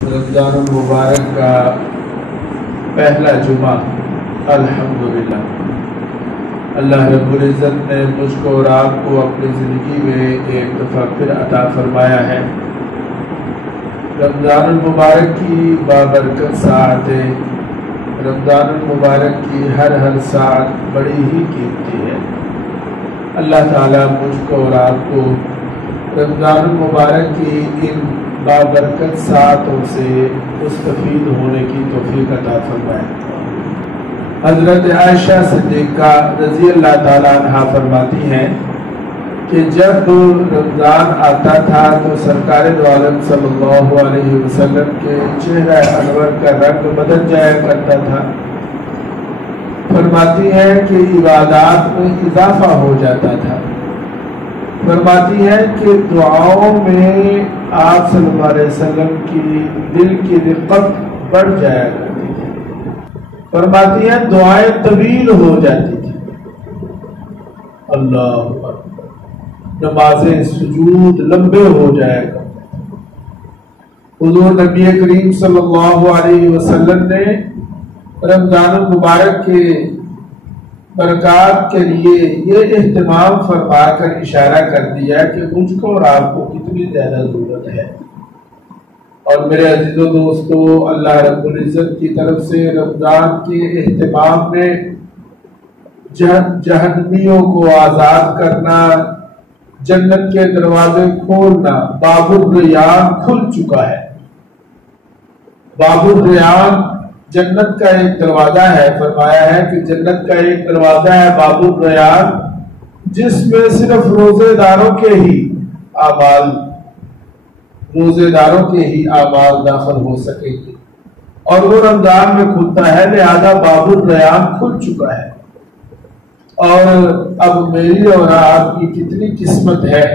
رمضان المبارک کا پہلا جمعہ الحمدللہ اللہ رب العزت نے مجھ کو اور آپ کو اپنی زندگی میں ایک دفعہ پھر عطا فرمایا ہے۔ رمضان المبارک کی بابرکت ساعتیں، رمضان المبارک کی ہر ساعت بڑی ہی قیمتی ہے۔ اللہ تعالیٰ مجھ کو اور آپ کو رمضان المبارک کی ان بابرکت ساعتوں سے مستفید ہونے کی توفیق عطا فرمائے۔ حضرت عائشہ صدیقہ رضی اللہ تعالیٰ عنہا فرماتی ہیں کہ جب رمضان آتا تھا تو سرکار دو عالم صلی اللہ علیہ وسلم کے چہرہ انور کا رنگ بدل جایا کرتا تھا۔ فرماتی ہے کہ عبادات میں اضافہ ہو جاتا تھا۔ فرماتی ہے کہ دعاؤں میں آپ صلی اللہ علیہ وسلم کی دل کی رقت بڑھ جایا کرتی تھی۔ فرماتی ہے دعائیں طویل ہو جاتی تھی۔ اللہ اکبر، نمازیں سجود لمبے ہو جایا کرتے تھے۔ حضور نبی کریم صلی اللہ علیہ وسلم نے رمضان المبارک کے برکات کے لیے یہ اہتمام فرما کر اشارہ کر دیا کہ مجھ کو اور آپ کو کتنی زیادہ ضرورت ہے۔ اور میرے عزیز و دوستو، اللہ رب العزت کی طرف سے رمضان کے اہتمام میں جہنمیوں کو آزاد کرنا، جنت کے دروازے کھولنا، باب الریان کھل چکا ہے۔ باب الریان جنت کا ایک دروازہ ہے۔ فرمایا ہے کہ جنت کا ایک دروازہ ہے باب الریان، جس میں صرف روزے داروں کے ہی اعمال داخل ہو سکیں گے، اور وہ رمضان میں کھلتا ہے، لہذا باب الریان کھل چکا ہے۔ اور اب میری اور آپ کی کتنی قسمت ہے،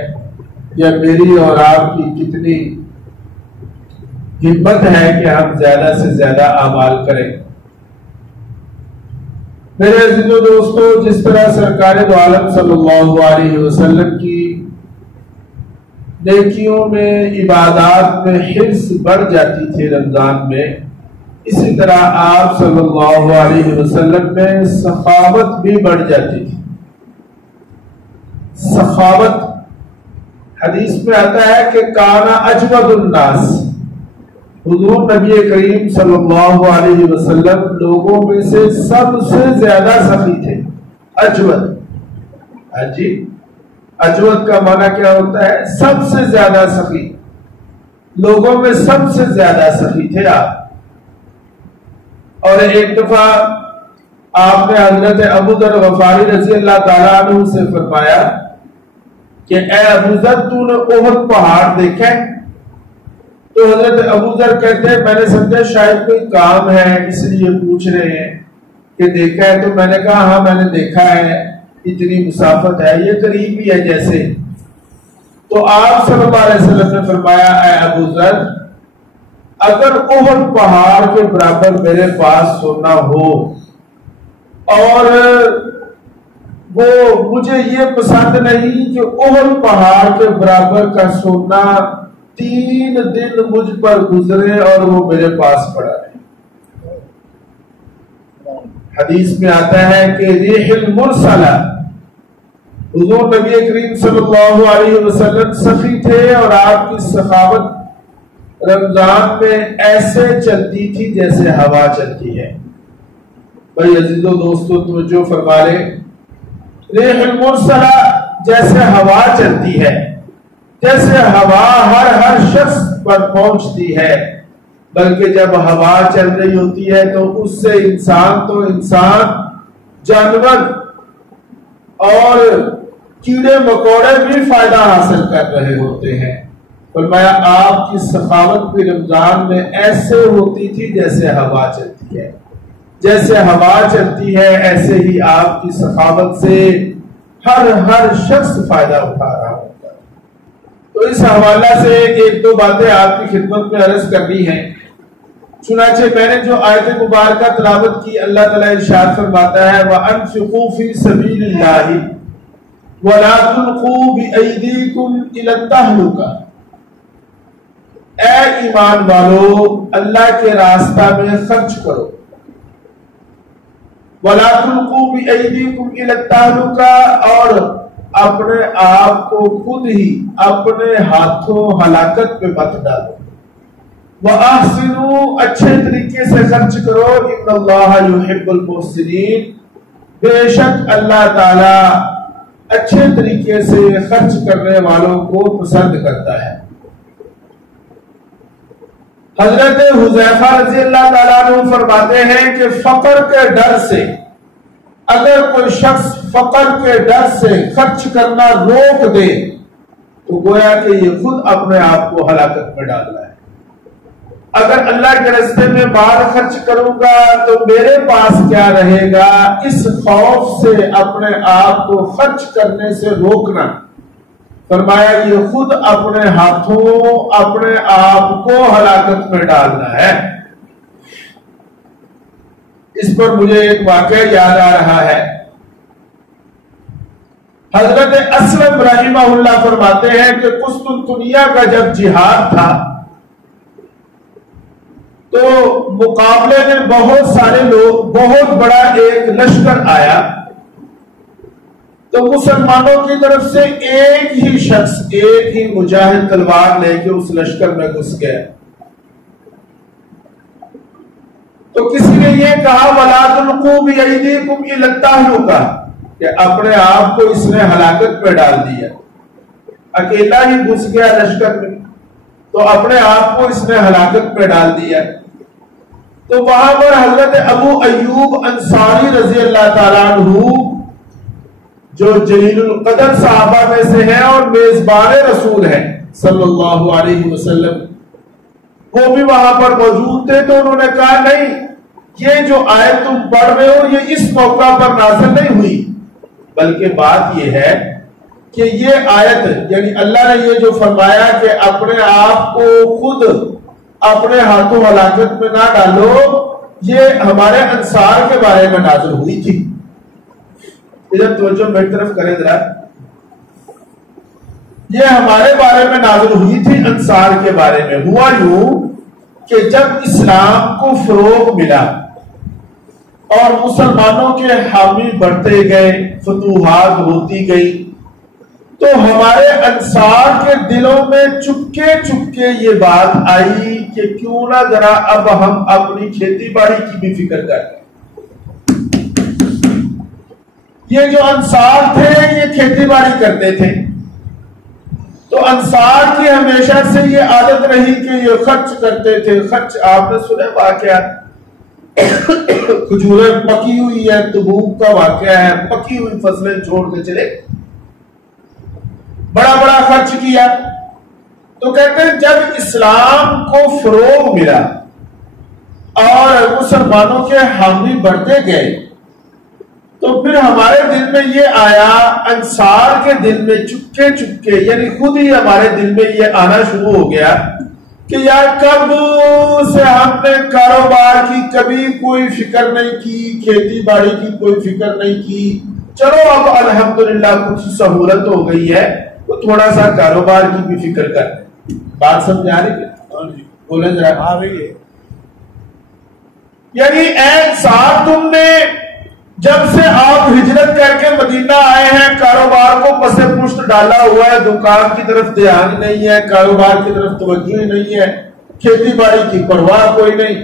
یا میری اور آپ کی کتنی ہمت ہے کہ ہم زیادہ سے زیادہ اعمال کریں۔ میرے عزیز و دوستو، جس طرح سرکار دو عالم صلی اللہ علیہ وسلم کی نیکیوں میں، عبادات میں حرص بڑھ جاتی تھی رمضان میں، اسی طرح آپ صلی اللہ علیہ وسلم میں سخاوت بھی بڑھ جاتی تھی۔ سخاوت، حدیث میں آتا ہے کہ کانا اجود الناس، حضور نبی کریم صلی اللہ علیہ وسلم لوگوں میں سے سب سے زیادہ سخی تھے۔ اجود، جی اجود کا معنی کیا ہوتا ہے؟ سب سے زیادہ سخی، لوگوں میں سب سے زیادہ سخی تھے آپ۔ اور ایک دفعہ آپ نے حضرت ابو ذر غفاری رضی اللہ تعالیٰ عنہ سے فرمایا کہ اے ابو ذر، تو نے احد پہاڑ دیکھا ہے؟ تو حضرت ابو ذر کہتے ہیں میں نے سمجھا شاید کوئی کام ہے اس لیے پوچھ رہے ہیں کہ دیکھا ہے؟ تو میں نے کہا ہاں میں نے دیکھا ہے، اتنی مسافت ہے، یہ قریب ہی ہے جیسے۔ تو آپ صلی اللہ علیہ وسلم نے فرمایا اے ابو ذر، اگر احد پہاڑ کے برابر میرے پاس سونا ہو، اور وہ مجھے یہ پسند نہیں کہ احد پہاڑ کے برابر کا سونا 3 دن مجھ پر گزرے اور وہ میرے پاس پڑا ہے۔ حدیث میں آتا ہے کہ ریح المرسلہ، حضور نبی کریم صلی اللہ علیہ وسلم سخی تھے، اور آپ کی سخاوت رمضان میں ایسے چلتی تھی جیسے ہوا چلتی ہے۔ بھائی عزیز و دوستو توجہ فرما لیں، ریح المرسلہ جیسے ہوا چلتی ہے، جیسے ہوا ہر شخص پر پہنچتی ہے، بلکہ جب ہوا چل رہی ہوتی ہے تو اس سے انسان، جانور اور کیڑے مکوڑے بھی فائدہ حاصل کر رہے ہوتے ہیں۔ فرمایا آپ کی سخاوت بھی رمضان میں ایسے ہوتی تھی جیسے ہوا چلتی ہے، جیسے ہوا چلتی ہے ایسے ہی آپ کی سخاوت سے ہر شخص فائدہ اٹھا رہا ہوتا ہے۔ تو اس حوالہ سے ایک دو باتیں آپ کی خدمت میں عرض کرنی ہے۔ چنانچہ میں نے جو آیت مبارکہ تلاوت کی، اللہ تعالیٰ ارشاد فرماتا ہے وَأَنفِقُوا فِي سَبِيلِ اللَّهِ وَلَا تُلْقُوا بِأَيْدِيكُمْ إِلَى التَّهْلُكَةِ، اے ایمان والو اللہ کے راستہ میں خرچ کرو. وَلَا تُلْقُوا بِأَيْدِيكُمْ إِلَى التَّهْلُكَةِ، اور اپنے آپ کو خود ہی اپنے ہاتھوں ہلاکت پہ مت ڈالو. وَأَحْسِنُوا، اچھے طریقے سے خرچ کرو. إِنَّ اللَّهَ يُحِبُّ الْمُحْسِنِينَ، بے شک اللہ تعالی اچھے طریقے سے خرچ کرنے والوں کو پسند کرتا ہے. حضرت حذیفہ رضی اللہ تعالیٰ عنہ فرماتے ہیں کہ فقر کے ڈر سے، اگر کوئی شخص فقر کے ڈر سے خرچ کرنا روک دے تو گویا کہ یہ خود اپنے آپ کو ہلاکت میں ڈال رہا ہے. اگر اللہ کے راستے میں مال خرچ کروں گا تو میرے پاس کیا رہے گا، اس خوف سے اپنے آپ کو خرچ کرنے سے روکنا، فرمایا یہ خود اپنے ہاتھوں اپنے آپ کو ہلاکت میں ڈالنا ہے. اس پر مجھے ایک واقعہ یاد آ رہا ہے. حضرت اسلم رحمہ اللہ فرماتے ہیں کہ قسطنطنیہ کا جب جہاد تھا تو مقابلے میں بہت سارے لوگ، بہت بڑا ایک لشکر آیا، تو مسلمانوں کی طرف سے ایک ہی شخص، ایک ہی مجاہد تلوار لے کے اس لشکر میں گھس گیا. تو کسی نے یہ کہا وَلَا تُلْقُوا بِأَيْدِيكُمْ إِلَى التَّهْلُكَةِ، کہ اپنے آپ کو اس نے ہلاکت پہ ڈال دیا. اکیلا ہی گھس گیا لشکر میں تو اپنے آپ کو اس نے ہلاکت پہ ڈال دیا. تو وہاں پر حضرت ابو ایوب انصاری رضی اللہ تعالیٰ عنہ، جو جلیل القدر صحابہ میں سے ہیں اور میزبان رسول ہیں صلی اللہ علیہ وسلم، وہ بھی وہاں پر موجود تھے. تو انہوں نے کہا نہیں، یہ جو آیت تم پڑھ رہے ہو یہ اس موقع پر نازل نہیں ہوئی، بلکہ بات یہ ہے کہ یہ آیت، یعنی اللہ نے یہ جو فرمایا کہ اپنے آپ کو خود اپنے ہاتھوں ہلاکت میں نہ ڈالو، یہ ہمارے انصار کے بارے میں نازل ہوئی تھی. ادھر توجہ میری طرف کریں ذرا، یہ ہمارے بارے میں نازل ہوئی تھی، انصار کے بارے میں. ہوا یوں کہ جب اسلام کو فروغ ملا اور مسلمانوں کے حامی بڑھتے گئے، فتوحات ہوتی گئی، تو ہمارے انصار کے دلوں میں چپکے چپکے یہ بات آئی کہ کیوں نہ ذرا اب ہم اپنی کھیتی باڑی کی بھی فکر کریں. یہ جو انصار تھے یہ کھیتی باڑی کرتے تھے، تو انصار کی ہمیشہ سے یہ عادت رہی کہ یہ خرچ کرتے تھے. خرچ آپ نے سنے واقعہ، کھجوریں پکی ہوئی ہے، تبوک کا واقعہ ہے، پکی ہوئی فصلیں چھوڑ کے چلے، بڑا بڑا خرچ کیا. تو کہتے ہیں جب اسلام کو فروغ ملا اور مسلمانوں کے حامی بڑھتے گئے تو پھر ہمارے دل میں یہ آیا، انصار کے دل میں چپکے چپکے، یعنی خود ہی ہمارے دل میں یہ آنا شروع ہو گیا کہ یار کب سے ہم نے کاروبار کی کبھی کوئی فکر نہیں کی، کھیتی باڑی کی کوئی فکر نہیں کی، چلو اب الحمدللہ کچھ سہولت ہو گئی ہے تو تھوڑا سا کاروبار کی بھی فکر کر. بات سمجھ آ رہی ہے؟ بولے ذرا. آ رہی ہے. یعنی اے انصار، تم نے جب سے آپ ہجرت کر کے مدینہ آئے ہیں کاروبار کو پس پشت ڈالا ہوا ہے، دکان کی طرف دھیان نہیں ہے، کاروبار کی طرف توجہ نہیں ہے، کھیتی باڑی کی پرواہ کوئی نہیں.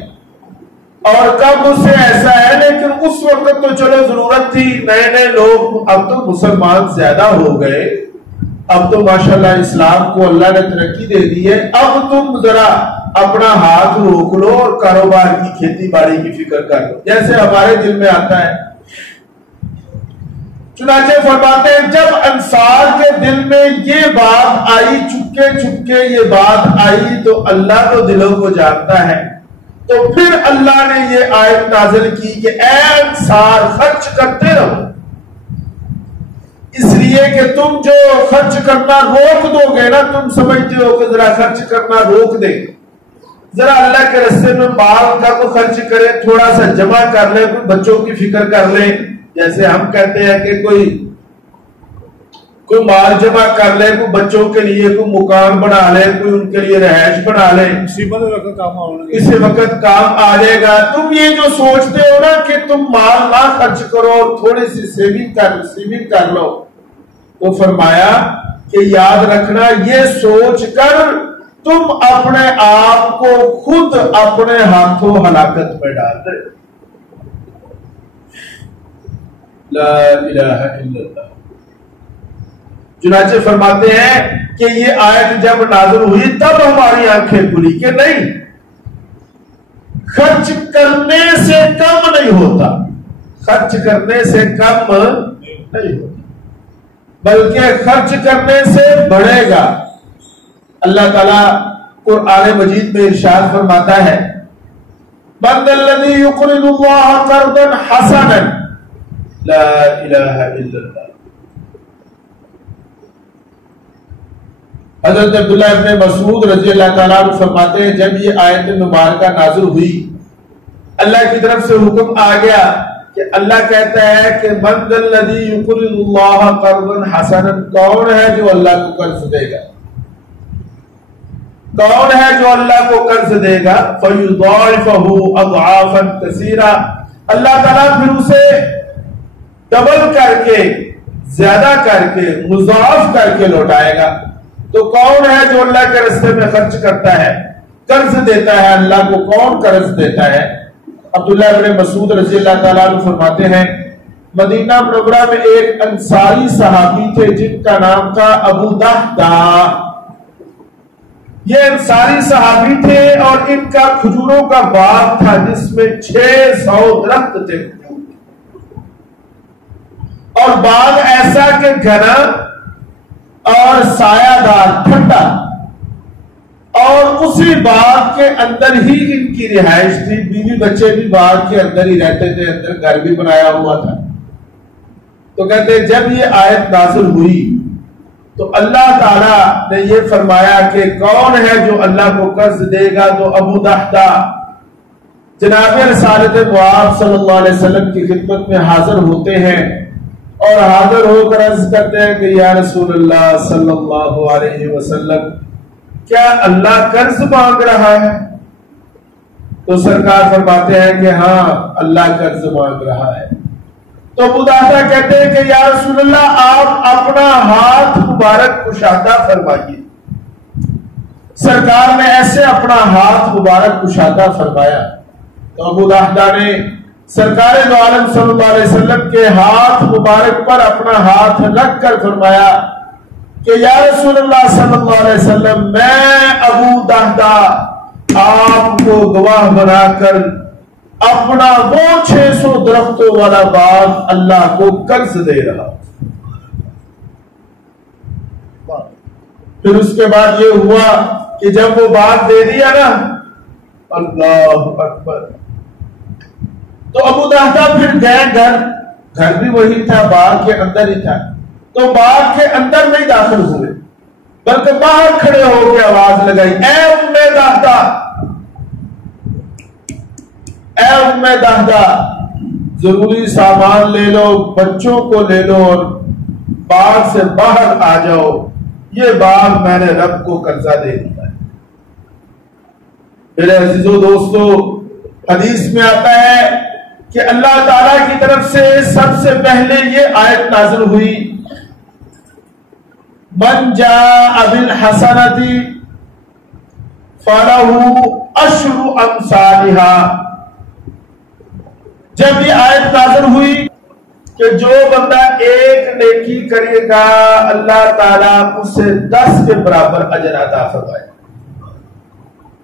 اور کب سے ایسا ہے، لیکن اس وقت تو چلو ضرورت تھی، نئے نئے لوگ، اب تو مسلمان زیادہ ہو گئے، اب تو ماشاءاللہ اسلام کو اللہ نے ترقی دے دی ہے، اب تم ذرا اپنا ہاتھ روک لو اور کاروبار کی کھیتی باڑی کی فکر کر لو، جیسے ہمارے دل میں آتا ہے. چنانچہ فرماتے ہیں جب انصار کے دل میں یہ بات آئی، چپکے چپکے یہ بات آئی، تو اللہ تو دلوں کو جانتا ہے، تو پھر اللہ نے یہ آیت نازل کی کہ اے انصار خرچ کرتے رہو، اس لیے کہ تم جو خرچ کرنا روک دو گے نا، تم سمجھتے ہو کہ ذرا خرچ کرنا روک دیں، ذرا اللہ کے راستے میں مال کا تو خرچ کریں، تھوڑا سا جمع کر لیں، بچوں کی فکر کر لیں. جیسے ہم کہتے ہیں کہ کوئی مال جمع کر لے، کوئی بچوں کے لیے کوئی مکان بنا لے، کوئی ان کے لیے رہائش بنا لے، اسی وقت کام آ جائے گا۔ تم یہ جو سوچتے ہو نا کہ تم مال نہ خرچ کرو اور تھوڑی سی سیونگ کر لو، تو فرمایا کہ یاد رکھنا یہ سوچ کر تم اپنے آپ کو خود اپنے ہاتھوں ہلاکت میں ڈال دے۔ لا الہ الا اللہ۔ چنانچہ فرماتے ہیں کہ یہ آیت جب نازل ہوئی تب ہماری آنکھیں کھلی کہ نہیں، خرچ کرنے سے کم نہیں ہوتا، خرچ کرنے سے کم نہیں ہوتا، بلکہ خرچ کرنے سے بڑھے گا۔ اللہ تعالیٰ قرآن مجید میں ارشاد فرماتا ہے من الذی یقرض اللہ قرضا حسنا، لا الہ الا اللہ۔ حضرت عبداللہ ابن مسعود رضی اللہ تعالیٰ عنہ فرماتے ہیں جب یہ آیت مبارکہ نازل ہوئی، اللہ کی طرف سے حکم آ گیا کہ اللہ کہتا ہے کہ من الذی یقرض اللہ قرضا حسنا، کون ہے جو اللہ کو قرض دے گا، کون ہے جو اللہ کو قرض دے گا، فَيُضَاعِفَهُ أَضْعَافًا كَثِيرًا، اللہ تعالیٰ پھر اسے ڈبل کر کے، زیادہ کر کے، مضاعف کر کے لوٹائے گا۔ تو کون ہے جو اللہ کے راستے میں خرچ کرتا ہے، قرض دیتا ہے؟ اللہ کو کون قرض دیتا ہے؟ عبداللہ ابن مسعود رضی اللہ تعالیٰ عنہ فرماتے ہیں مدینہ منورہ میں ایک انصاری صحابی تھے جن کا نام تھا ابو دحدہ۔ یہ انصاری صحابی تھے اور ان کا کھجوروں کا باغ تھا جس میں 600 درخت تھے، اور باغ ایسا کہ گھنا اور سایہ دار، ٹھنڈا، اور اسی باغ کے اندر ہی ان کی رہائش تھی، بیوی بچے بھی باغ کے اندر ہی رہتے تھے، اندر گھر بھی بنایا ہوا تھا۔ تو کہتے جب یہ آیت نازل ہوئی تو اللہ تعالیٰ نے یہ فرمایا کہ کون ہے جو اللہ کو قرض دے گا، تو ابو دحدہ جناب رسالت مآب صلی اللہ علیہ وسلم کی خدمت میں حاضر ہوتے ہیں اور حاضر ہو کر عرض کرتے ہیں کہ یا رسول اللہ صلی اللہ علیہ وسلم کیا اللہ قرض مانگ رہا ہے؟ تو سرکار فرماتے ہیں کہ ہاں اللہ قرض مانگ رہا ہے۔ تو ابو دحدہ کہتے ہیں کہ یا رسول اللہ آپ اپنا ہاتھ مبارک کشادہ فرمائیے۔ سرکار نے ایسے اپنا ہاتھ مبارک کشادہ فرمایا تو ابو دحدہ نے سرکار دو عالم صلی اللہ علیہ وسلم کے ہاتھ مبارک پر اپنا ہاتھ رکھ کر فرمایا کہ یا رسول اللہ صلی اللہ علیہ وسلم میں ابو دحدہ آپ کو گواہ بنا کر اپنا وہ 600 درختوں والا باغ اللہ کو قرض دے رہا۔ پھر اس کے بعد یہ ہوا کہ جب وہ باغ دے دیا نا، اللہ اکبر، تو ابو دحدہ پھر گئے گھر بھی وہی تھا، باغ کے اندر ہی تھا، تو باغ کے اندر نہیں داخل ہوئے بلکہ باہر کھڑے ہو کے آواز لگائی، اے ام دحدہ، اے ام دحدہ، ضروری سامان لے لو، بچوں کو لے لو اور باغ سے باہر آ جاؤ، یہ باغ میں نے رب کو قرضہ دے دیا ہے۔ میرے عزیزو دوستو، حدیث میں آتا ہے کہ اللہ تعالیٰ کی طرف سے سب سے پہلے یہ آیت نازل ہوئی، من جاء بالحسنۃ فلہ عشر امثالها۔ جب یہ آیت نازل ہوئی کہ جو بندہ ایک نیکی کرے گا اللہ تعالیٰ اسے 10 کے برابر اجر عطا فرمائے،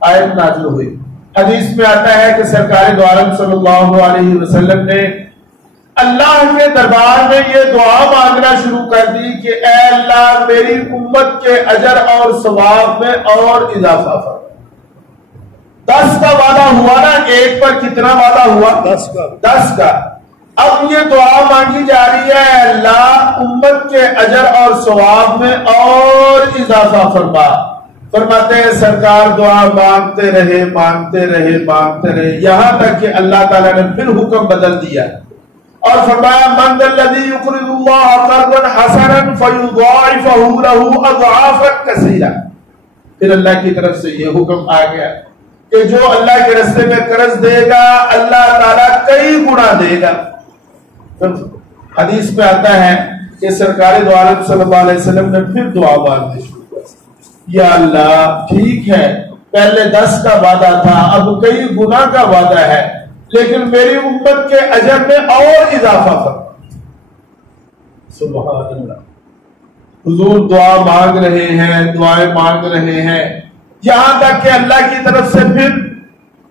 آیت نازل ہوئی۔ حدیث میں آتا ہے کہ سرکار دو عالم صلی اللہ علیہ وسلم نے اللہ کے دربار میں یہ دعا مانگنا شروع کر دی کہ اے اللہ میری امت کے اجر اور ثواب میں اور اضافہ فرما۔ 10 کا وعدہ ہوا نا، ایک پر کتنا وعدہ ہوا؟ 10 کا۔ اب یہ دعا مانگی جا رہی ہے اللہ امت کے اجر اور ثواب میں اور اضافہ فرما۔ فرماتے ہیں سرکار دعا مانگتے رہے مانگتے رہے مانگتے رہے، یہاں تک کہ اللہ تعالیٰ نے پھر حکم بدل دیا اور فرمایا من ذا الذی یقرض اللہ قرضا حسنا فیضاعفہ لہ اضعافا کثیرہ. پھر اللہ کی طرف سے یہ حکم آ گیا کہ جو اللہ کے راستے میں قرض دے گا اللہ تعالیٰ کئی گنا دے گا. حدیث میں آتا ہے کہ سرکار دو عالم صلی اللہ علیہ وسلم نے پھر دعا مانگنی شروع کر دی. یا اللہ ٹھیک ہے پہلے 10 کا وعدہ تھا اب کئی گنا کا وعدہ ہے لیکن میری امت کے اجر میں اور اضافہ فرما. سبحان اللہ. حضور دعا مانگ رہے ہیں دعائیں مانگ رہے ہیں یہاں تک کہ اللہ کی طرف سے پھر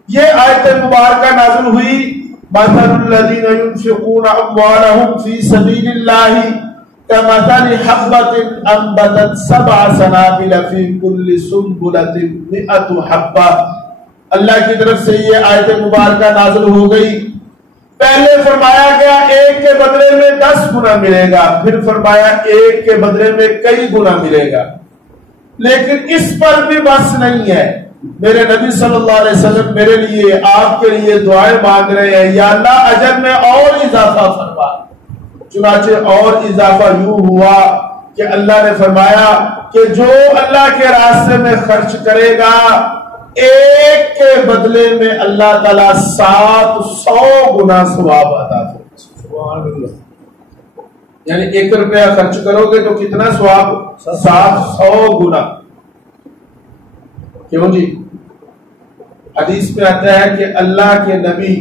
یہ آیت مبارکہ نازل ہوئی مثل الذین ينفقون اموالهم فی سبیل اللہ كمثل حبة انبتت 7 سنابل في كل سنبلة 100 حبة. اللہ کی طرف سے یہ آیت مبارکہ نازل ہو گئی. پہلے فرمایا گیا ایک کے بدلے میں 10 گنا ملے گا پھر فرمایا ایک کے بدلے میں کئی گنا ملے گا. لیکن اس پر بھی بس نہیں ہے. میرے نبی صلی اللہ علیہ وسلم میرے لیے آپ کے لیے دعائیں مانگ رہے ہیں یا اللہ اجر میں اور اضافہ فرما. چنانچہ اور اضافہ یوں ہوا کہ اللہ نے فرمایا کہ جو اللہ کے راستے میں خرچ کرے گا ایک کے بدلے میں اللہ تعالیٰ 700 گنا ثواب عطا فرمائے. یعنی 1 روپیہ خرچ کرو گے تو کتنا ثواب 700 گنا. کیوں جی؟ حدیث میں آتا ہے کہ اللہ کے نبی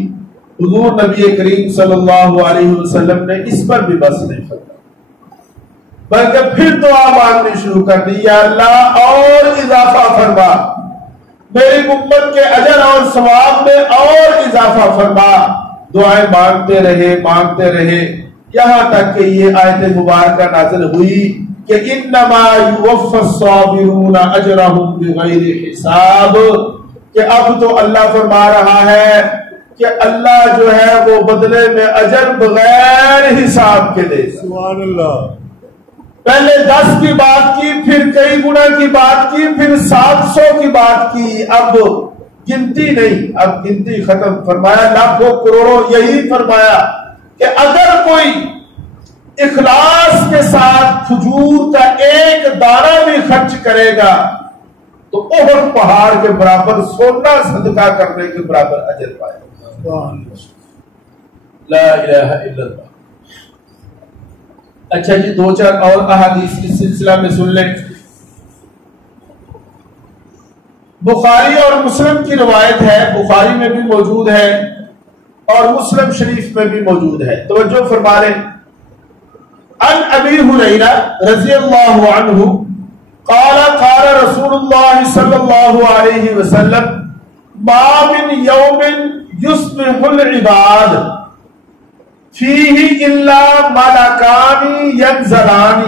حضور نبی کریم صلی اللہ علیہ وسلم نے اس پر بھی بس نہیں فرمایا بلکہ پھر دعا مانگنی شروع کر دی. یا اللہ اور اضافہ فرما میری امت کے اجر اور ثواب میں اور اضافہ فرما. دعائیں مانگتے رہے یہاں تک کہ یہ آیت مبارکہ نازل ہوئی کہ انما یوفی الصابرون اجرهم بغیر حساب. کہ اب تو اللہ فرما رہا ہے کہ اللہ جو ہے وہ بدلے میں اجر بغیر حساب کے دے. سبحان اللہ. پہلے 10 کی بات کی پھر کئی گنا کی بات کی پھر 700 کی بات کی. اب گنتی نہیں اب گنتی ختم. فرمایا لاکھوں کروڑوں. یہی فرمایا کہ اگر کوئی اخلاص کے ساتھ کھجور کا ایک دانہ بھی خرچ کرے گا تو احد پہاڑ کے برابر سونا صدقہ کرنے کے برابر اجر پائے گا. لا الہ الا اللہ. اچھا جی 2-4 اور احادیث اس سلسلہ میں سن لیں. بخاری اور مسلم کی روایت ہے. بخاری میں بھی موجود ہے اور مسلم شریف میں بھی موجود ہے. توجہ فرما لیں. عن ابی ہریرہ رضی اللہ عنہ قال قال رسول اللہ صلی اللہ علیہ وسلم ما من یوم یصبح العباد فیہ الا ملکان ینزلان.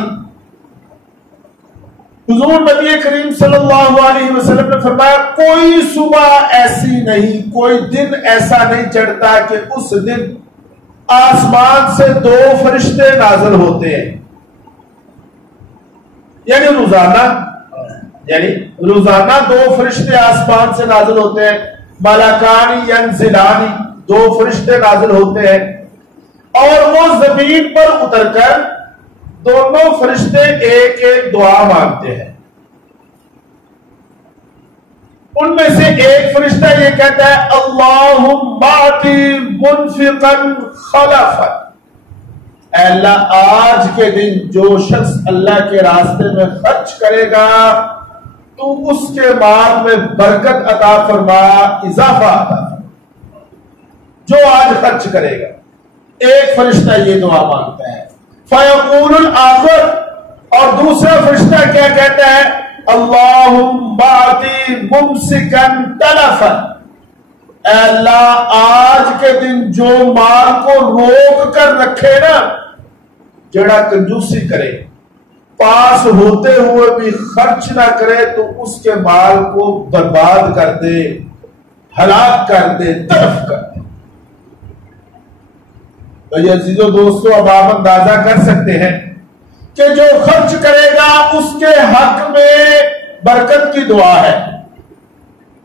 حضور نبی کریم صلی اللہ علیہ وسلم نے فرمایا کوئی صبح ایسی نہیں کوئی دن ایسا نہیں چڑھتا کہ اس دن آسمان سے 2 فرشتے نازل ہوتے ہیں. یعنی روزانہ 2 فرشتے آسمان سے نازل ہوتے ہیں. ملکان ینزلان 2 فرشتے نازل ہوتے ہیں اور وہ زمین پر اتر کر دونوں فرشتے ایک ایک دعا مانگتے ہیں. ان میں سے ایک فرشتہ یہ کہتا ہے اللہم اعطی منفقا خلفا. اے اللہ آج کے دن جو شخص اللہ کے راستے میں خرچ کرے گا تو اس کے مال میں برکت عطا فرما اضافہ عطا فرما. جو آج خرچ کرے گا ایک فرشتہ یہ دعا مانگتا ہے. فیقول الآخر اور دوسرا فرشتہ کیا کہتا ہے اللہم اعطی ممسکا تلفا. اے اللہ آج کے دن جو مال کو روک کر رکھے نا جڑا کنجوسی کرے پاس ہوتے ہوئے بھی خرچ نہ کرے تو اس کے مال کو برباد کر دے ہلاک کر دے تلف کر دے. بھائی عزیزو دوستو اب آپ اندازہ کر سکتے ہیں کہ جو خرچ کرے گا اس کے حق میں برکت کی دعا ہے.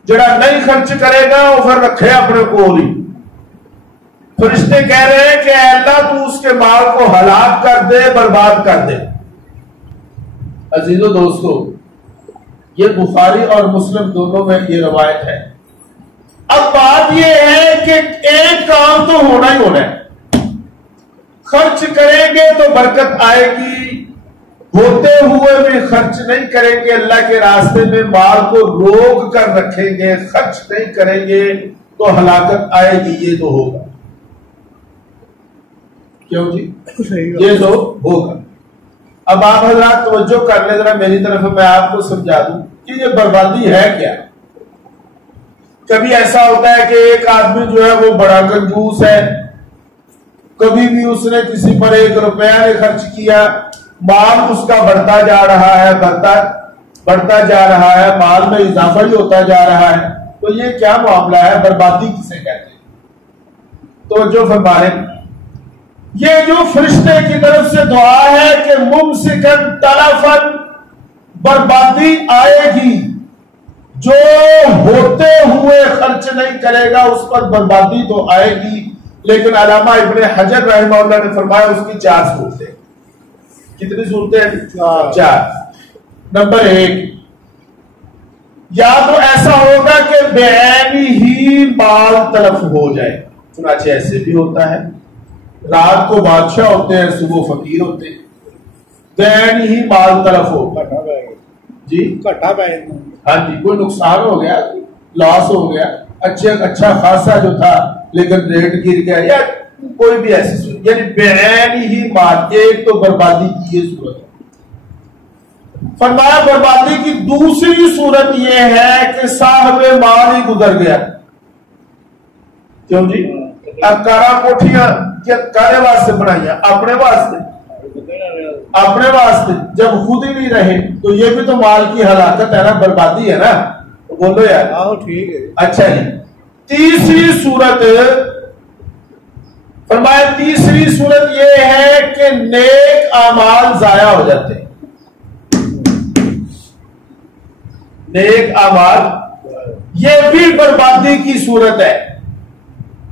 جڑا نہیں خرچ کرے گا وہ پھر رکھے اپنے کول ہی. فرشتے کہہ رہے ہیں کہ اے اللہ تو اس کے مال کو ہلاک کر دے، برباد کر دے۔ عزیزو دوستو، یہ بخاری اور مسلم دونوں میں یہ روایت ہے۔ اب بات یہ ہے کہ ایک کام تو ہونا ہی ہونا ہے، خرچ کریں گے تو برکت آئے گی، ہوتے ہوئے بھی خرچ نہیں کریں گے، اللہ کے راستے میں مال کو روک کر رکھیں گے، خرچ نہیں کریں گے تو ہلاکت آئے گی، یہ تو ہوگا۔ کیوں جی؟ یہ تو ہوگا۔ اب آپ حضرات توجہ کر لیں ذرا میری طرف، میں آپ کو سمجھا دوں کہ یہ بربادی ہے کیا۔ کبھی ایسا ہوتا ہے کہ ایک آدمی جو ہے وہ بڑا کنجوس ہے، کبھی بھی اس نے کسی پر 1 روپیہ نہیں خرچ کیا، مال اس کا بڑھتا جا رہا ہے، بڑھتا جا رہا ہے، مال میں اضافہ ہی ہوتا جا رہا ہے، تو یہ کیا معاملہ ہے؟ بربادی کسے کہتے ہیں؟ تو جو فرمائے یہ جو فرشتے کی طرف سے دعا ہے کہ ممسکن تلفن، بربادی آئے گی، جو ہوتے ہوئے خرچ نہیں کرے گا اس پر بربادی تو آئے گی، لیکن علامہ ابن حجر رحمہ اللہ نے فرمایا اس کی 4 صورتیں۔ کتنی صورتیں؟ 4۔ نمبر 1، یا تو ایسا ہوگا کہ بعینی ہی مال تلف ہو جائے، چنانچہ ایسے بھی ہوتا ہے، رات کو بادشاہ ہوتے ہیں، صبح فقیر ہوتے ہیں، بعینی ہی مال تلف ہو جی، ہاں جی، کوئی نقصان ہو گیا، لاس ہو گیا، اچھا خاصا جو تھا لیکن ریٹ گر گیا، یا کوئی بھی ایسی صورت، یعنی بعینی ہی مال، ایک تو بربادی کی یہ صورت ہے۔ فرمایا بربادی کی دوسری صورت یہ ہے کہ صاحب مال ہی گزر گیا۔ کیوں جی؟ اب کارا کوٹھیاں کارے واسطے بنائیاں؟ اپنے واسطے، جب خود ہی نہیں رہے تو یہ بھی تو مال کی ہلاکت ہے نا، بربادی ہے نا، بولو یار۔ ٹھیک ہے، اچھا جی۔ تیسری صورت فرمایا، تیسری صورت یہ ہے کہ نیک اعمال ضائع ہو جاتے ہیں، نیک اعمال، یہ بھی بربادی کی صورت ہے۔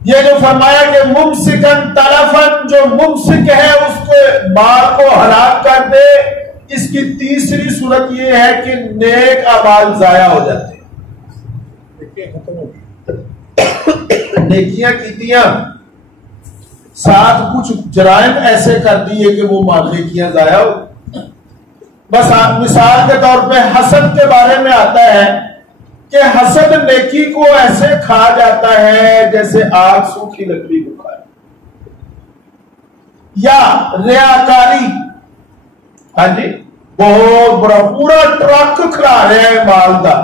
یہ جو فرمایا کہ ممسکن تلفن، جو ممسک ہے اس کو مال کو ہلاک کر دے، اس کی تیسری صورت یہ ہے کہ نیک اعمال ضائع ہو جاتے ہیں، نیکیاں کیتیاں، ساتھ کچھ جرائم ایسے کر دیے کہ وہ نیکیاں ضائع ہو۔ بس مثال کے طور پہ حسد کے بارے میں آتا ہے کہ حسد نیکی کو ایسے کھا جاتا ہے جیسے آگ سوکھی لکڑی کو کھائے، یا ریاکاری، ہاں جی، بہت بڑا پورا ٹرک کھلا رہے ہیں مال دا،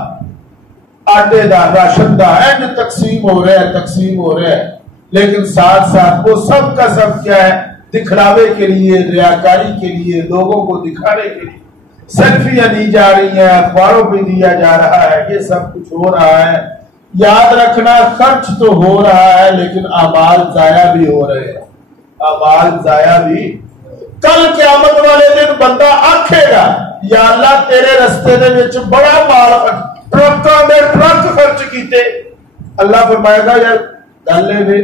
آٹے دا، راشن دا، تقسیم ہو رہا ہے، لیکن ساتھ ساتھ وہ سب کا سب کیا ہے؟ دکھلاوے کے لیے، ریاکاری کے لیے، لوگوں کو دکھانے کے لیے، سیلفیاں دی جا رہی ہیں، اخباروں پہ دیا جا رہا ہے، یہ سب کچھ ہو رہا ہے۔ یاد رکھنا، خرچ تو ہو رہا ہے لیکن اعمال ضائع بھی ہو رہے ہیں، اعمال ضائع بھی۔ کل قیامت والے دن بندہ آکھے گا یا اللہ تیرے رستے دے وچ بڑا مال، ٹرکاں دے ٹرک خرچ کیتے، اللہ فرمائے گا یار گل اے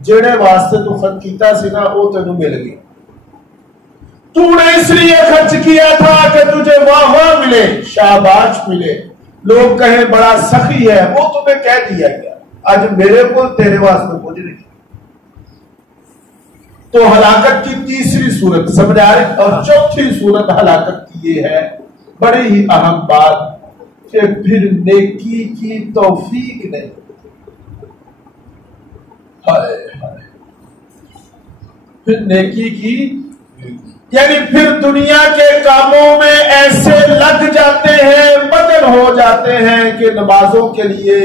جڑے واسطے تو خرچ کیتا سی نا وہ تینوں مل گیا، تو نے اس لیے خرچ کیا تھا کہ تجھے واہ ملے، شاباش ملے، لوگ کہیں بڑا سخی ہے، وہ تمہیں کہہ دیا گیا، آج میرے کو تیرے واسطے کچھ نہیں۔ تو ہلاکت کی تیسری صورت سمجھ آ رہی، اور چوتھی صورت ہلاکت کی یہ ہے، بڑی ہی اہم بات، کہ پھر نیکی کی توفیق نہیں، پھر نیکی کی، یعنی پھر دنیا کے کاموں میں ایسے لگ جاتے ہیں، مگن ہو جاتے ہیں کہ نمازوں کے لیے،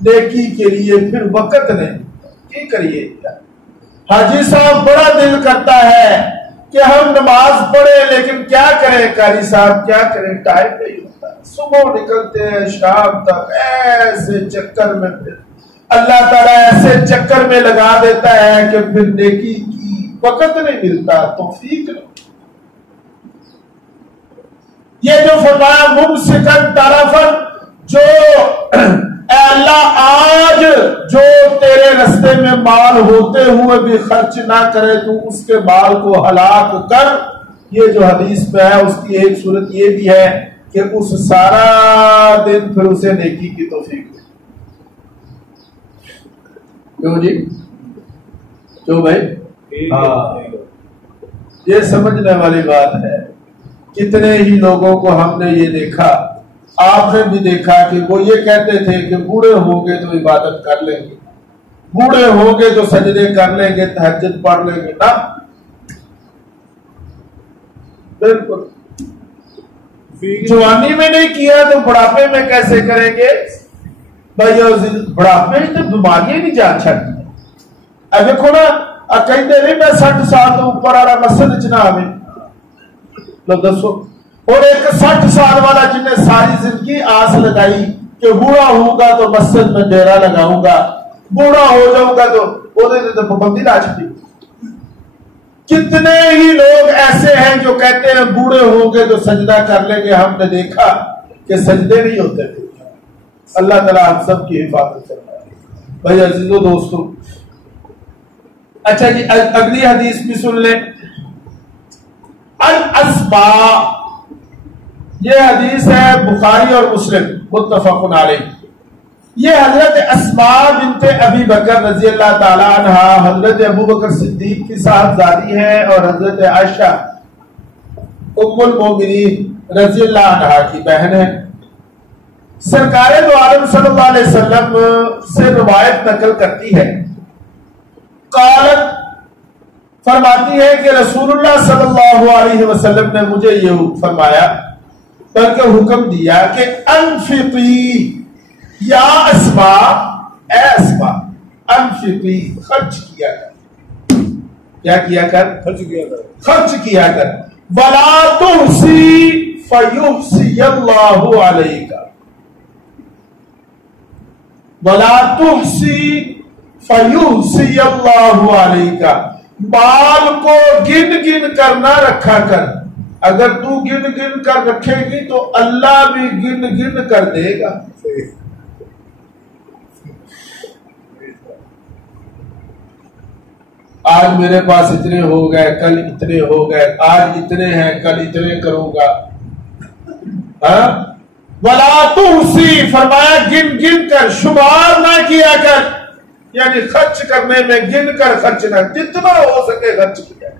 نیکی کے لیے پھر وقت نہیں۔ کی کریے؟ حاجی صاحب بڑا دل کرتا ہے کہ ہم نماز پڑھیں، لیکن کیا کریں قاری صاحب، کیا کریں، ٹائم نہیں ہوتا، صبح نکلتے ہیں شام تک ایسے چکر میں، پھر اللہ تعالیٰ ایسے چکر میں لگا دیتا ہے کہ پھر نیکی کی وقت نہیں ملتا، توفیق نہیں۔ یہ جو فرمایا ممسکن طرفن، جو اے اللہ آج جو تیرے راستے میں مال ہوتے ہوئے بھی خرچ نہ کرے تو اس کے مال کو ہلاک کر. یہ جو حدیث میں ہے اس کی ایک صورت یہ بھی ہے کہ اس سارا دن پھر اسے نیکی کی توفیق دے. کیوں جی؟ کیوں بھائی؟ ہاں، یہ سمجھنے والی بات ہے. کتنے ہی لوگوں کو ہم نے یہ دیکھا، آپ نے بھی دیکھا کہ وہ یہ کہتے تھے کہ بوڑھے ہوں گے تو عبادت کر لیں گے، بوڑھے ہوں گے تو سجدے کر لیں گے، تہجد پڑھ لیں گے. نا، بالکل. جوانی میں نہیں کیا تو بڑھاپے میں کیسے کریں گے بھائی؟ بڑھاپے میں تو بیماریاں نہیں جان چھڑتی. اب دیکھو نا، کہتے نہیں میں 60 سال تو اوپر آ رہا مسجد چ نہ آوے. لو دسو، اور ایک 60 سال والا جن نے ساری زندگی آس لگائی کہ بوڑھا ہوں گا تو مسجد میں ڈیرا لگاؤں گا، بوڑھا ہو جاؤں گا تو پابندی لا چکی. کتنے ہی لوگ ایسے ہیں جو کہتے ہیں بوڑھے ہوں گے تو سجدہ کر لیں گے. ہم نے دیکھا کہ سجدے نہیں ہوتے تھے. اللہ تعالیٰ ہم سب کی حفاظت کرتا ہے. بھائی عزیزو دوستو، اچھا جی اگلی حدیث بھی سن لیں. الاسماء، یہ حدیث ہے بخاری اور مسلم متفق علیہ. یہ حضرت اسماء بنت ابی بکر رضی اللہ تعالی عنہ حضرت ابو بکر صدیق کی صاحبزادی ہیں اور حضرت عائشہ ام المومنین رضی اللہ عنہ کی بہن ہے. سرکار دو عالم صلی اللہ علیہ وسلم سے روایت نقل کرتی ہے. قالت، فرماتی ہے کہ رسول اللہ صلی اللہ علیہ وسلم نے مجھے یہ فرمایا، بلکہ حکم دیا کہ انفقی یا اسماء، اے اسماء، انفقی، خرچ کیا کر. کیا کیا کر؟ خرچ کیا کر. ولا تحسی فیحسی اللہ علیک، ولا تحسی فیحسی اللہ علیک. مال کو گن گن کر نہ رکھا کر. اگر تو گن گن کر رکھے گی تو اللہ بھی گن گن کر دے گا. آج میرے پاس اتنے ہو گئے، کل اتنے ہو گئے، آج اتنے ہیں کل اتنے کروں گا. ولا تحسی، فرمایا گن گن کر، شمار نہ کیا کر. یعنی خرچ کرنے میں گن کر خرچ نہ، جتنا ہو سکے خرچ کیا.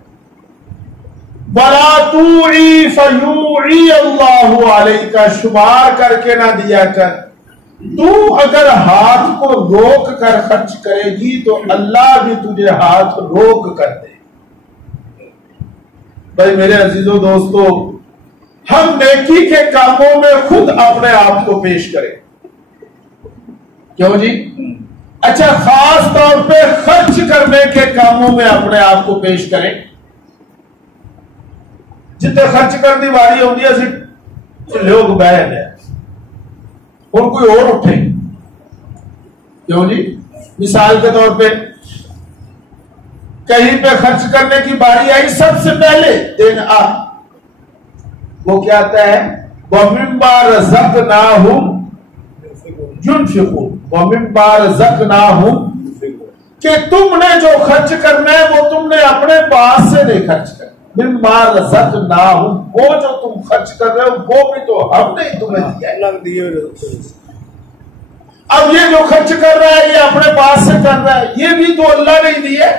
ولا توعی فیوعی اللہ علیک، شمار کر کے نہ دیا کر. تو اگر ہاتھ کو روک کر خرچ کرے گی تو اللہ بھی تجھے ہاتھ روک کر دے. بھائی میرے عزیزو دوستو، ہم نیکی کے کاموں میں خود اپنے آپ کو پیش کریں. کیوں جی؟ اچھا، خاص طور پہ خرچ کرنے کے کاموں میں اپنے آپ کو پیش کریں. جتنے خرچ کرنے والی ہوتی ہے لوگ بہن ہیں اور کوئی اور اٹھے. کیوں جی؟ مثال کے طور پہ کہیں پہ خرچ کرنے کی باری آئی، سب سے پہلے دن وہ کیا آتا ہے؟ وَمِمَّا رَزَقْنَاهُمْ يُنْفِقُونَ، وَمِمَّا رَزَقْنَاهُمْ، کہ تم نے جو خرچ کرنا ہے وہ تم نے اپنے پاس سے نہیں خرچ کرنا. مِمَّا رَزَقْنَاهُمْ، وہ جو تم خرچ کر رہے ہو وہ بھی تو ہم نے تمہیں دیا ہے. اب یہ جو خرچ کر رہا ہے یہ اپنے پاس سے کر رہا ہے، یہ بھی تو اللہ نے دی ہے.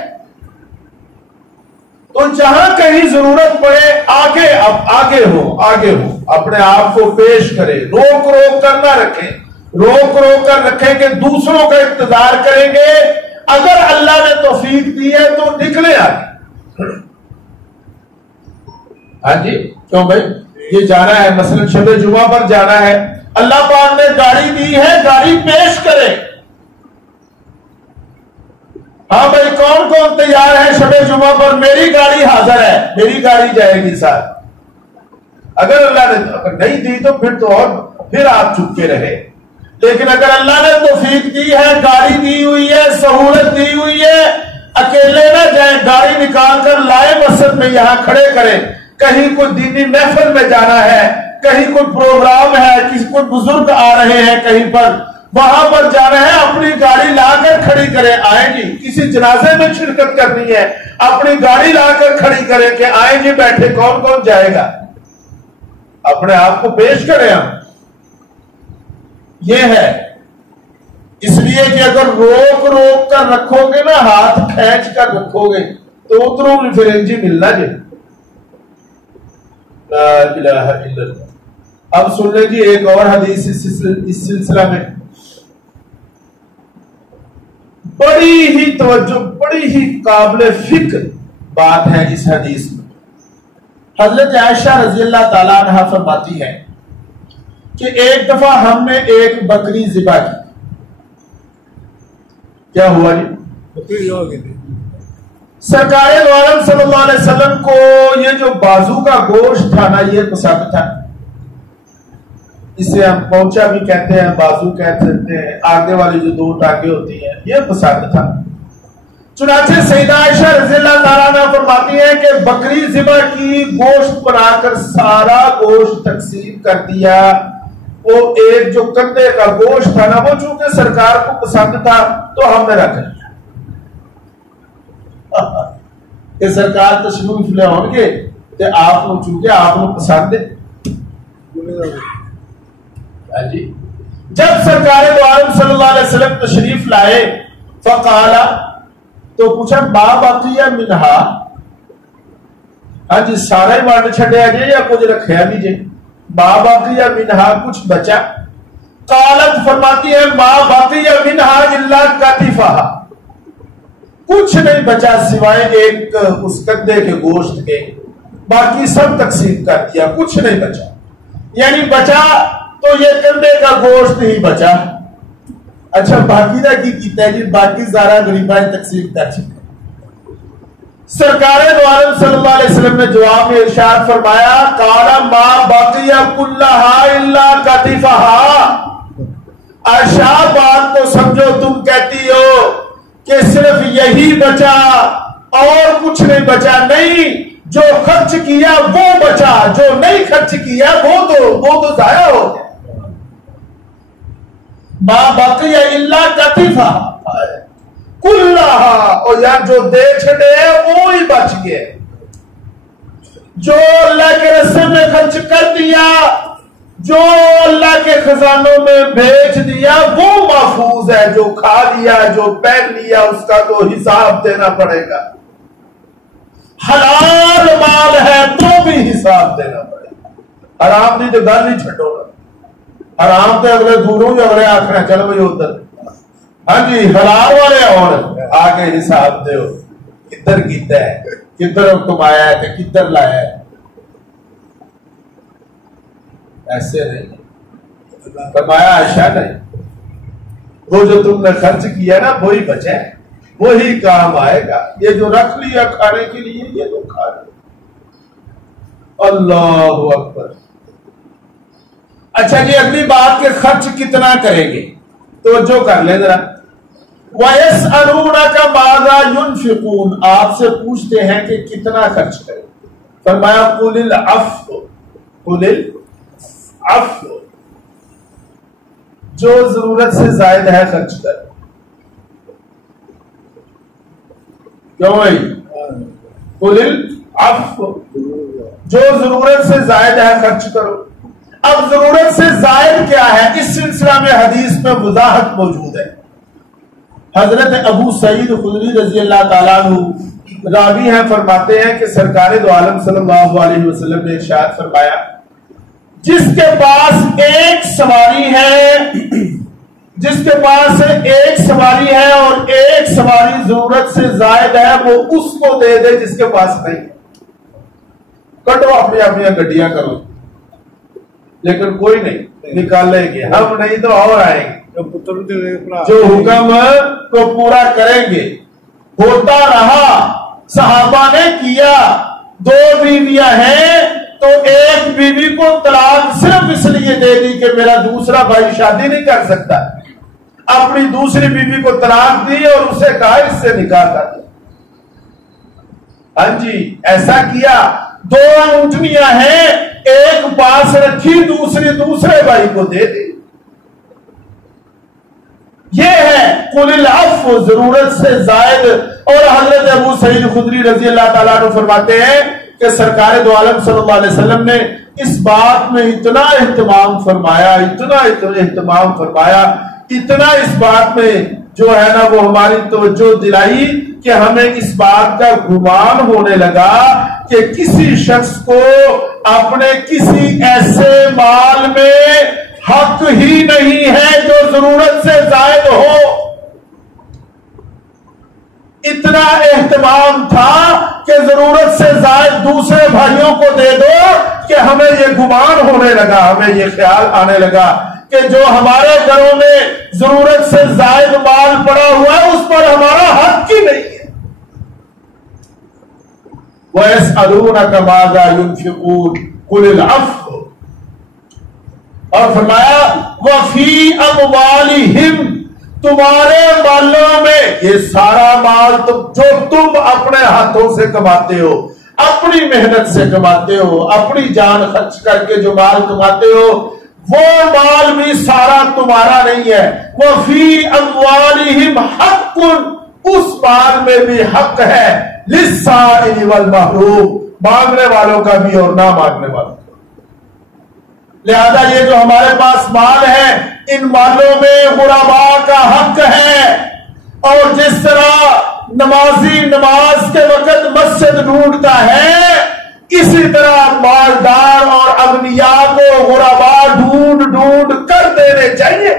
تو جہاں کہیں ضرورت پڑے آگے، اب آگے ہو اپنے آپ کو پیش کرے. روک روک کر نہ رکھیں، روک روک کر رکھیں کہ دوسروں کا انتظار کریں گے. اگر اللہ نے توفیق دی ہے تو نکلے آگے. ہاں جی، کیوں بھائی؟ یہ جانا ہے مثلا شب جمعہ پر جانا ہے، اللہ پاک نے گاڑی دی ہے، گاڑی پیش کرے. ہاں بھائی، کون کون تیار ہے شب جمعہ پر؟ میری گاڑی حاضر ہے، میری گاڑی جائے گی ساتھ. اگر اللہ نے اگر نہیں دی تو پھر آپ چپ کے رہے. لیکن اگر اللہ نے توفیق دی ہے، گاڑی دی ہوئی ہے، سہولت دی ہوئی ہے، اکیلے نہ جائیں، گاڑی نکال کر لائے مسجد میں یہاں کھڑے کریں. کہیں کوئی دینی محفل میں جانا ہے، کہیں کوئی پروگرام ہے، کسی کوئی بزرگ آ رہے ہیں کہیں پر، وہاں پر جانا ہے، اپنی گاڑی لا کر کھڑے کھڑی کریں, آئیں جی. کسی جنازے میں شرکت کرنی ہے, اپنی گاڑی لا کر کھڑی کریں کہ آئیں جی بیٹھے, کون کون جائے گا, اپنے آپ کو پیش کریں ہم. یہ ہے اس لیے کہ اگر روک روک کر رکھو گے نا, ہاتھ کھینچ کر رکھو گے تو اتروں بھی فرنجی ملنا جی. لا الہ الا اللہ. اب سن لیں جی ایک اور حدیث اس سلسلہ میں, بڑی ہی توجہ, بڑی ہی قابل فکر بات ہے اس حدیث میں. حضرت عائشہ رضی اللہ تعالیٰ عنہا فرماتی ہے کہ ایک دفعہ ہم نے ایک بکری ذبح کی. کیا ہوا جی؟ بکری ہو گئی. سرکار دو عالم صلی اللہ علیہ وسلم کو یہ جو بازو کا گوشت تھا نا, یہ پسند تھا. اسے ہم پونچا بھی کہتے ہیں, بازو کہتے ہیں, آگے والی جو دو ٹانگیں ہوتی ہیں, یہ پسند تھا. چنانچہ سیدہ عائشہ رضی اللہ تعالیٰ عنہ فرماتی ہیں کہ بکری ذبح کی, گوشت بنا کر سارا گوشت تقسیم کر دیا. وہ ایک جو کندھے کا گوشت تھا نا, وہ چونکہ سرکار کو پسند تھا تو ہم نے رکھ لیا کہ سرکار تشریف لے ہون گے کہ آپ کو چونکہ آپ کو پسند ہے جی. جب سرکار دو عالم صلی اللہ علیہ وسلم تشریف لائے, فقالا, تو پوچھا ما بقی منہا, ہاں جی سارا ہی وانڈ چھڑیا جائے یا کچھ رکھیا بھی جائے. ما بقی منہا, کچھ بچا. قالت, فرماتی ہے ما بقی منہا الا کتفہا, کچھ نہیں بچا سوائے ایک اس کندھے کے گوشت کے, باقی سب تقسیم کر دیا, کچھ نہیں بچا. یعنی بچا تو یہ کندھے کا گوشت ہی بچا. اچھا باقی دا کی کیتا ہے جی, باقی سارا غریباں تقسیم کر چکے. سرکار دو عالم صلی اللہ علیہ وسلم نے جواب میں ارشاد فرمایا, قال ما بقی کلھا الا کتفھا. عائشہ بات کو سمجھو, تم کہتی ہو کہ صرف یہی بچا اور کچھ نہیں بچا. نہیں, جو خرچ کیا وہ بچا, جو نہیں خرچ کیا وہ تو ضائع ہو گیا. ما بقی الا کتفھا کلھا, اور یار جو دے چھڑے وہ ہی بچ گئے. جو اللہ کے راستے میں خرچ کر دیا, جو اللہ کے خزانوں میں بھیج دیا, وہ محفوظ ہے. جو کھا لیا, جو پہن لیا, اس کا تو حساب دینا پڑے گا. حلال مال ہے تو بھی حساب دینا پڑے گا. حرام دی تو گل ہی چھڈو. حرام تو اگلے دوروں ہی اگلے آخر چلو بھائی ادھر, ہاں جی حلال والے اور آگے حساب دیو, کدھر کیتا ہے, کدھر کمایا ہے, کدھر لایا ہے. ایسے نہیں فرمایا عائشہ نہیں, وہ جو تم نے خرچ کیا نا وہی بچا ہے, وہی کام آئے گا. یہ جو رکھ لیا کھانے کے لیے یہ تو کھا لیا. اللہ اکبر. اچھا جی اگلی بات کہ خرچ کتنا کریں گے, توجہ کر لیں ذرا. وَيَسْأَلُونَكَ مَاذَا يُنْفِقُونَ, آپ سے پوچھتے ہیں کہ کتنا خرچ کریں. فرمایا قُلِ الْعَفْوَ, قُلِ الْعَفْوَ, جو ضرورت سے زائد ہے خرچ کر. کیوں بھائی؟ قُلِ الْعَفْوَ, جو ضرورت سے زائد ہے خرچ کرو. اب ضرورت سے زائد کیا ہے, اس سلسلہ میں حدیث میں وضاحت موجود ہے. حضرت ابو سعید خدری رضی اللہ تعالیٰ عنہ راوی ہیں, فرماتے ہیں کہ سرکار دو عالم صلی اللہ علیہ وسلم نے ارشاد فرمایا, جس کے پاس ایک سواری ہے, جس کے پاس ایک سواری ہے اور ایک سواری ضرورت سے زائد ہے, وہ اس کو دے دے جس کے پاس نہیں. کٹو اپنی اپنی گڈیاں کرو, لیکن کوئی نہیں نکالیں گے ہم, نہیں تو اور آئیں گے جو حکم کو پورا کریں گے. ہوتا رہا, صحابہ نے کیا. 2 بیویاں ہیں تو ایک بیوی کو طلاق صرف اس لیے دے دی کہ میرا دوسرا بھائی شادی نہیں کر سکتا. اپنی دوسری بیوی کو طلاق دی اور اسے کہا اس سے نکاح کر دیا. ہاں جی ایسا کیا. 2 اونٹنیاں ہیں, ایک پاس رکھی, دوسری دوسرے بھائی کو دے دی. یہ ہے قل العفو، ضرورت سے زائد. اور حضرت ابو سعید خدری رضی اللہ تعالیٰ عنہ فرماتے ہیں کہ سرکار دو عالم صلی اللہ علیہ وسلم نے اس بات میں اتنا اہتمام فرمایا، اتنا اہتمام فرمایا، اتنا اس بات میں جو ہے نا وہ ہماری توجہ دلائی کہ ہمیں اس بات کا گمان ہونے لگا کہ کسی شخص کو اپنے کسی ایسے مال میں حق ہی نہیں ہے جو ضرورت سے زائد ہو. اتنا اہتمام تھا کہ ضرورت سے زائد دوسرے بھائیوں کو دے دو کہ ہمیں یہ گمان ہونے لگا، ہمیں یہ خیال آنے لگا کہ جو ہمارے گھروں میں ضرورت سے زائد مال پڑا ہوا ہے اس پر ہمارا حق ہی نہیں ہے. وَيَسْأَلُونَكَ مَاذَا يُنْفِقُونَ قُلِ الْعَفْوَ. اور فرمایا وَفِي أَمْوَالِهِمْ، تمہارے مالوں میں، یہ سارا مال جو تم اپنے ہاتھوں سے کماتے ہو، اپنی محنت سے کماتے ہو، اپنی جان خرچ کر کے جو مال کماتے ہو، وہ مال بھی سارا تمہارا نہیں ہے. وَفِي أَمْوَالِهِمْ حَقٌّ، اس مال میں بھی حق ہے لِلسَّائِلِ وَالْمَحْرُومِ، مانگنے والوں کا بھی اور نہ مانگنے والوں کا. لہذا یہ جو ہمارے پاس مال ہے، ان مالوں میں غرباء کا حق ہے. اور جس طرح نمازی نماز کے وقت مسجد ڈھونڈتا ہے، اسی طرح مالدار اور اغنیاء کو غرباء ڈھونڈ کر دینے چاہیے.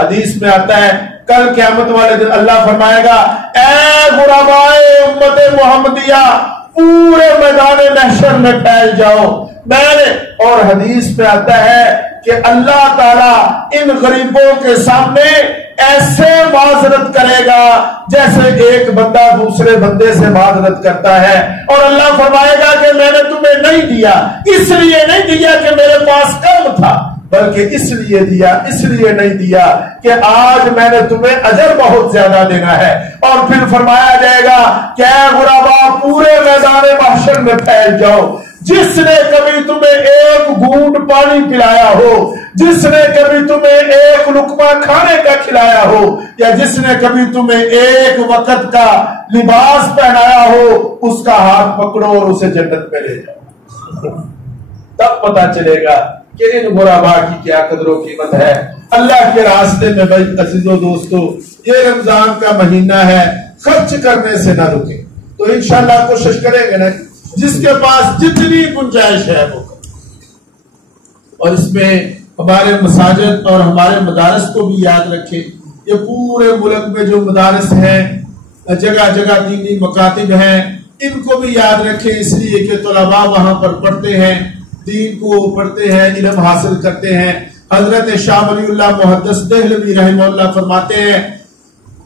حدیث میں آتا ہے کل قیامت والے دن اللہ فرمائے گا اے غرباء امت محمدیہ پورے میدان محشر میں پھیل جاؤ. میں نے اور حدیث میں آتا ہے کہ اللہ تعالیٰ ان غریبوں کے سامنے ایسے معذرت کرے گا جیسے ایک بندہ دوسرے بندے سے معذرت کرتا ہے. اور اللہ فرمائے گا کہ میں نے تمہیں نہیں دیا، اس لیے نہیں دیا کہ میرے پاس کم تھا، بلکہ اس لیے نہیں دیا کہ آج میں نے تمہیں اجر بہت زیادہ دینا ہے. اور پھر فرمایا جائے گا کہ اے غرباء پورے میدان محشر میں پھیل جاؤ. جس نے کبھی تمہیں ایک گھونٹ پانی پلایا ہو، جس نے کبھی تمہیں ایک لقمہ کھانے کا کھلایا ہو، یا جس نے کبھی تمہیں ایک وقت کا لباس پہنایا ہو، اس کا ہاتھ پکڑو اور اسے جنت میں لے جاؤ. تب پتا چلے گا کہ ان غرباء کی کیا قدر و قیمت ہے. اللہ کے راستے میں بھائی عزیزو دوستو، یہ رمضان کا مہینہ ہے، خرچ کرنے سے نہ رکے. تو انشاءاللہ کوشش کریں گے نا جس کے پاس جتنی گنجائش ہے وہ کرے. اور اس میں ہمارے مساجد اور ہمارے مدارس کو بھی یاد رکھیں. یہ پورے ملک میں جو مدارس ہیں، جگہ جگہ دینی مکاتب ہیں، ان کو بھی یاد رکھیں، اس لیے کہ طلباء وہاں پر پڑھتے ہیں، دین کو پڑھتے ہیں، علم حاصل کرتے ہیں. حضرت شاہ ولی اللہ محدث دہلوی رحمہ اللہ فرماتے ہیں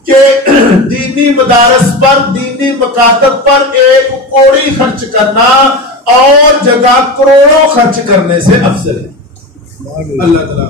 کہ دینی مدارس پر، دینی مکاتب پر ایک کوڑی خرچ کرنا اور جگہ کروڑوں خرچ کرنے سے افضل ہے. اللہ تعالیٰ